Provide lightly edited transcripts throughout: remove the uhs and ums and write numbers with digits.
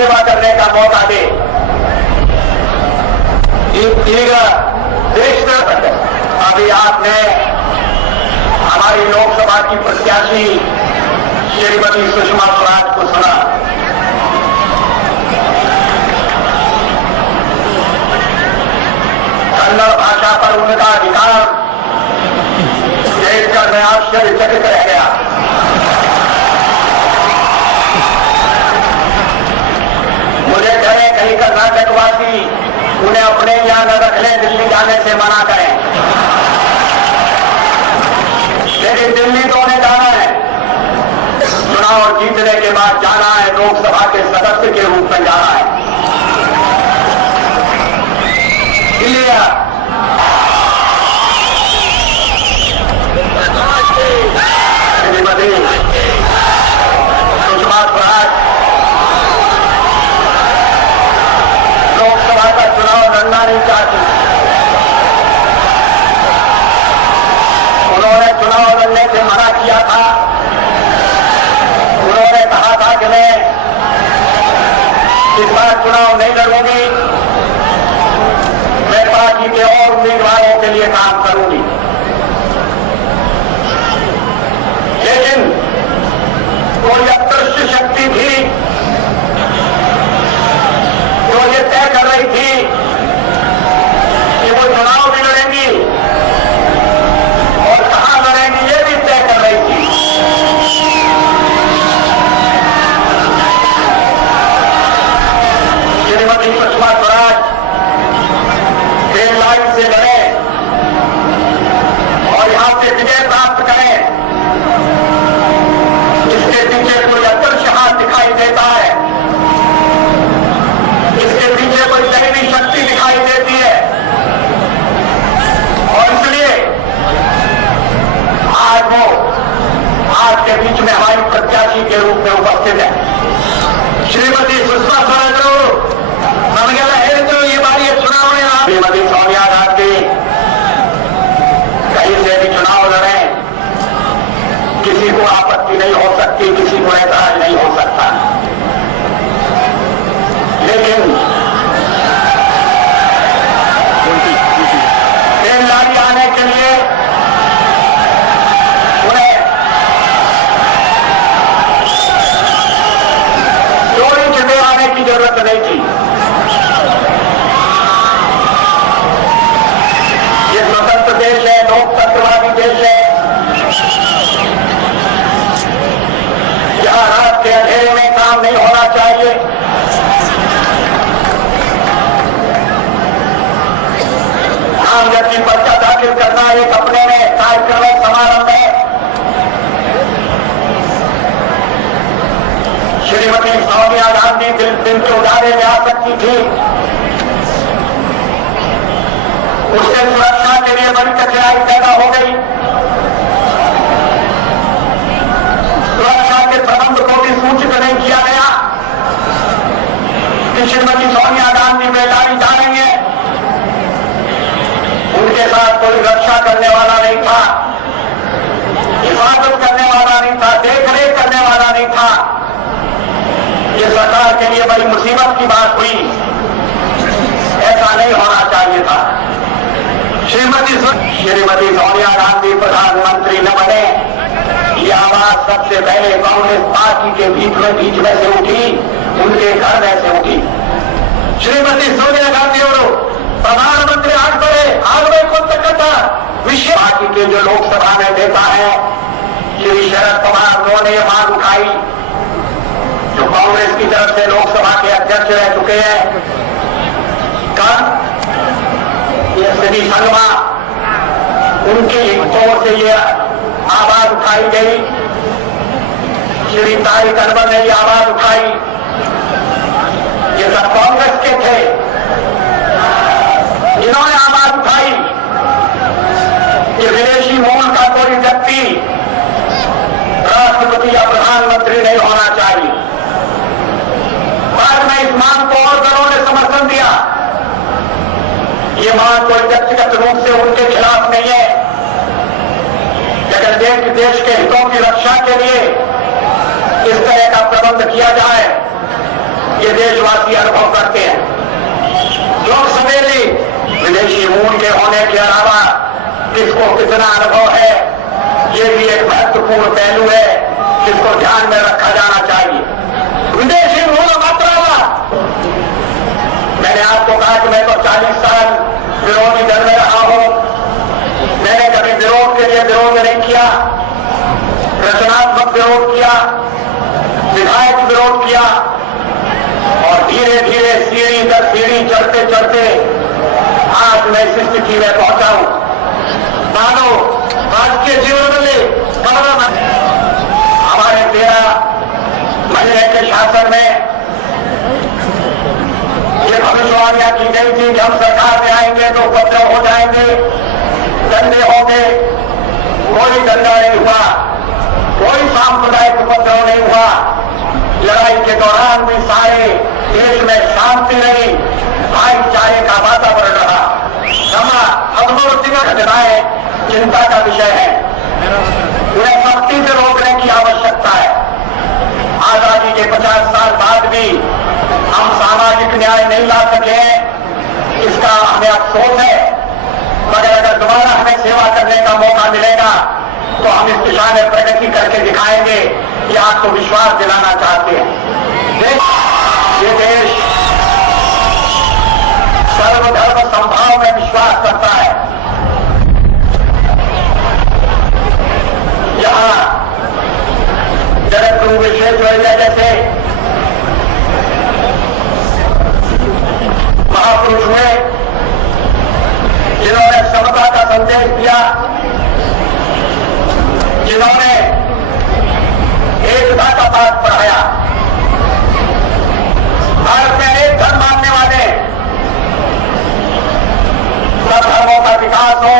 सेवा करने का मौका दे। ಈಗ देश में अभी आपने हमारी लोकसभा की प्रत्याशी श्रीमती सुषमा स्वराज को सुना। कन्नड़ भाषा पर उनका अधिकार देखकर मैं आश्चर्यचकित रह गया। मुझे डरे कहीं कर्नाटकवासी उन्हें अपने यहां न रख लें, दिल्ली जाने से मना करें। लेकिन दिल्ली तो उन्हें जाना है, चुनाव जीतने के बाद जाना है, लोकसभा के सदस्य के रूप में जाना है। इसलिए श्रीमती सुषमा स्वराज लोकसभा का चुनाव लड़ना नहीं चाहती। उन्होंने चुनाव लड़ने से मना किया था। उन्होंने कहा था कि मैं इस बार चुनाव नहीं लड़ूंगी, मैं पार्टी के और उम्मीदवारों के लिए काम करूंगी। लेकिन कोई अदृश्य शक्ति थी जो ये तय कर रही थी कि वो चुनाव भी लड़ेंगी और कहां लड़ेंगी ये भी तय कर रही थी। श्रीमती सुषमा स्वराज रेल लाइन से लड़े और यहां से विजय प्राप्त करें, इसके पीछे कोई अदृश्य हाथ दिखाई देता है, इसके पीछे कोई दैवी शक्ति दिखाई देती है। और इसलिए आज वो आपके बीच में हमारी प्रत्याशी के रूप में उपस्थित है। श्रीमती सुषमा स्वराज नमಗೆಲ್ಲ ಹೇಳಿದ್ರು ಈ ಬಾರಿಯ ಚುನಾವಣೆ श्रीमती सोनिया गांधी कहीं से भी चुनाव लड़े, किसी को आपत्ति नहीं हो सकती, किसी को ऐतराज नहीं हो सकता। लेकिन रेल लाइन आने के लिए उन्हें 2 इंच में आने की जरूरत नहीं थी। ये स्वतंत्र देश है, लोकतंत्रवादी देश है, जहां रात के अंधेरे में काम नहीं होना चाहिए। नामजदगी पर्चा दाखिल करना एक अपने में कार्यक्रम समारंभ है। श्रीमती सोनिया गांधी दिन के उजाले में आ सकती थी, उससे सुरक्षा के लिए बड़ी कठिनाई पैदा हो गई। सुरक्षा के प्रबंध को भी सूचित नहीं किया गया कि श्रीमती सोनिया गांधी बेलारी जाएंगे। उनके साथ कोई रक्षा करने वाला नहीं था, हिफाजत करने वाला नहीं था, देखरेख करने वाला नहीं था। ये सरकार के लिए बड़ी मुसीबत की बात हुई, ऐसा नहीं होना चाहिए था। श्रीमती सोनिया गांधी प्रधानमंत्री न बने, ये आवाज सबसे पहले कांग्रेस पार्टी के बीच में से उठी, उनके घर में से उठी। श्रीमती सोनिया गांधी और प्रधानमंत्री आगे कोंतकता विश्व पार्टी के जो लोकसभा में नेता है श्री शरद पवार, उन्होंने ये मांग उठाई, जो कांग्रेस की तरफ से लोकसभा के अध्यक्ष रह चुके हैं। ये श्री संगमा, उनकी ओर से ये आवाज उठाई गई। श्री तारिक अनवर ने ये आवाज उठाई। ये सब कांग्रेस के थे जिन्होंने आवाज उठाई कि विदेशी मूल का कोई व्यक्ति राष्ट्रपति या प्रधानमंत्री नहीं होना चाहिए। बाद में इस मांग को और दलों ने समर्थन दिया। ये मांग कोई व्यक्तिगत रूप से उनके खिलाफ नहीं है, लेकिन देश के हितों की रक्षा के लिए इस तरह का प्रबंध किया जाए, ये देश खून के होने के अलावा किसको कितना अनुभव है, ये भी एक महत्वपूर्ण पहलू है जिसको ध्यान में रखा जाना चाहिए। विदेशी मूल मात्रा मैंने आपको कहा कि मैं तो 40 साल विरोधी दल में रहा हूं। मैंने कभी विरोध के लिए विरोध नहीं किया, रचनात्मक विरोध किया, विधायक विरोध किया और धीरे धीरे सीढ़ी दर सीढ़ी चढ़ते चढ़ते आज मैं इस स्थिति में पहुंचा हूं। मानो आज के जीवन में हमारे 13 महीने के शासन में ये भविष्यवाणियां की गई थी कि हम सरकार में आएंगे तो उपद्रव हो जाएंगे, दंगे होंगे। कोई दंगा नहीं हुआ, कोई सांप्रदायिक उपद्रव नहीं हुआ। लड़ाई के दौरान भी सारे देश में शांति रही, भाईचारे का वातावरण रहा। घटनाएं चिंता का विषय है, उन्हें सख्ती से रोकने की आवश्यकता है। आजादी के 50 साल बाद भी हम सामाजिक न्याय नहीं ला सके हैं, इसका हमें अफसोस है। मगर अगर दोबारा हमें सेवा करने का मौका मिलेगा तो हम इस दिशा में प्रगति करके दिखाएंगे, ये आपको विश्वास दिलाना चाहते हैं। ये देश सर्वधर्म संभाव में विश्वास करता है। यहां जगत गुरु विश्वेश्वरैया जैसे महापुरुष हुए जिन्होंने समता का संदेश दिया, जिन्होंने एकता का पाठ पढ़ाया। भारत में एक धर्म मानने वाले, सब धर्मों का विकास हो,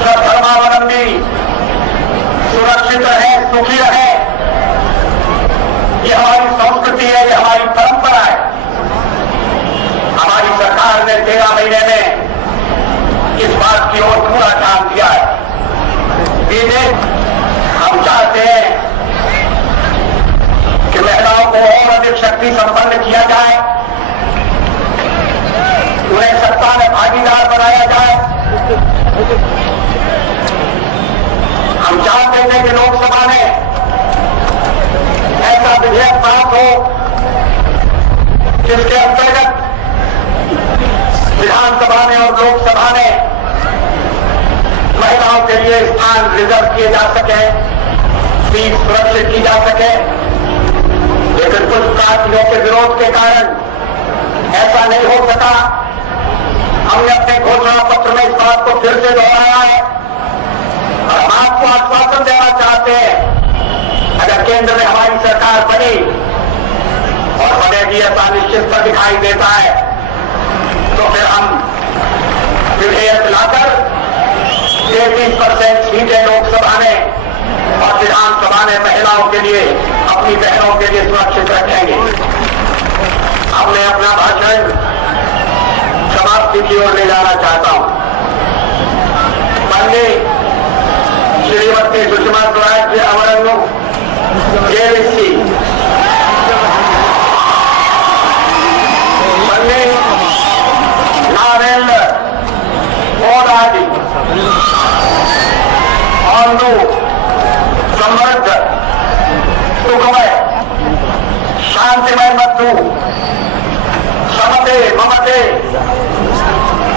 सब धर्मावलंबी सुरक्षित रहे, सुखी रहे, ये हमारी संस्कृति है, ये हमारी परंपरा है। हमारी सरकार ने 13 महीने में इस बात की ओर पूरा ध्यान दिया है। हम चाहते हैं कि महिलाओं को और अधिक शक्ति संपन्न किया जाए, उन्हें सत्ता में भागीदार बनाया जाए। हम चाहते थे कि लोकसभा में ऐसा विधेयक पास हो जिसके अंतर्गत विधानसभा में और लोकसभा में महिलाओं के लिए स्थान रिजर्व किए जा सके, सीट सुरक्षित की जा सके। लेकिन कुछ पार्टियों के विरोध के कारण ऐसा नहीं हो सका। हमने अपने घोषणा पत्र में इस बात को फिर से दोहराया है और हम आपको आश्वासन देना चाहते हैं, अगर केंद्र में हमारी सरकार बनी और बनेगी ऐसा निश्चित पर दिखाई देता है, तो फिर हम विधेयक लाकर 33% सीटें लोकसभा में और विधानसभा में महिलाओं के लिए, अपनी बहनों के लिए सुरक्षित रखेंगे। अब मैं अपना भाषण समाप्ति की ओर ले जाना चाहता हूं। माननीय श्रीमती सुषमा स्वराज जी ಅವರನ್ನು ಸೇರಿಸಿ ಬನ್ನಿ ನಾವೆಲ್ಲ ಹೋರಾಡಿ ಒಂದು ಸಮೃದ್ಧ, ಸುಖಮಯ, ಶಾಂತಿಮಯ ಮತ್ತು ಸಮತೆ, ಮಮತೆ,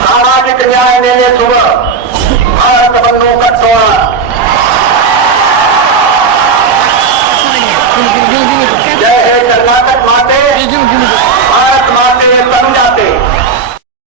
ಸಾಮಾಜಿಕ ನ್ಯಾಯ ನೆಲೆಸುವ ಭಾರತವನ್ನು ಕಟ್ಟೋಣ.